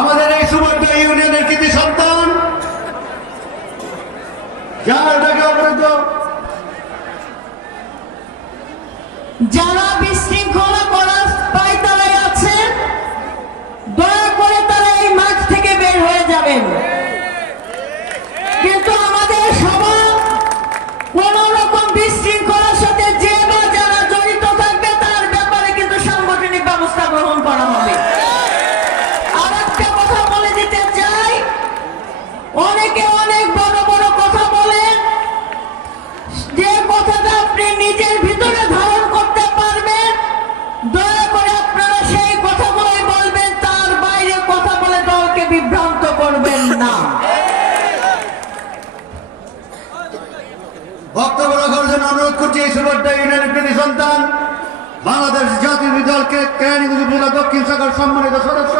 আমাদের এই সুবর্ণা ইউনিয়নের কৃতি সন্তান যারা ডাকে অবরুদ্ধ, যারা বিশৃঙ্খলা করার পায়তারায় আছেন, দয়া করে তারা এই মাঠ থেকে বের হয়ে যাবেন। কিন্তু আমাদের সবার কোন রকম বিশৃঙ্খলার সাথে যে বা যারা জড়িত থাকবে তার ব্যাপারে কিন্তু সাংগঠনিক ব্যবস্থা গ্রহণ করা হবে। আর একটা কথা বলে দিতে চাই, অনেকে অনেক বড় বড় কথা বলেন, যে কথাটা আপনি নিজের ভিতরে ধারণ করতে পারবেন, দয়া করে আপনারা সেই কথাগুলোই বলবেন, তার বাইরে কথা বলে দলকে বিভ্রান্ত করবেন না। বক্তব্য রাখার জন্য অনুরোধ করছি এই সুবর্ণা ইউনিয়নের কৃতি সন্তান বাংলাদেশ জাতীয় দলকে কেরানীগঞ্জ উপজেলা দক্ষিণ শাখার সম্মানিত সদস্য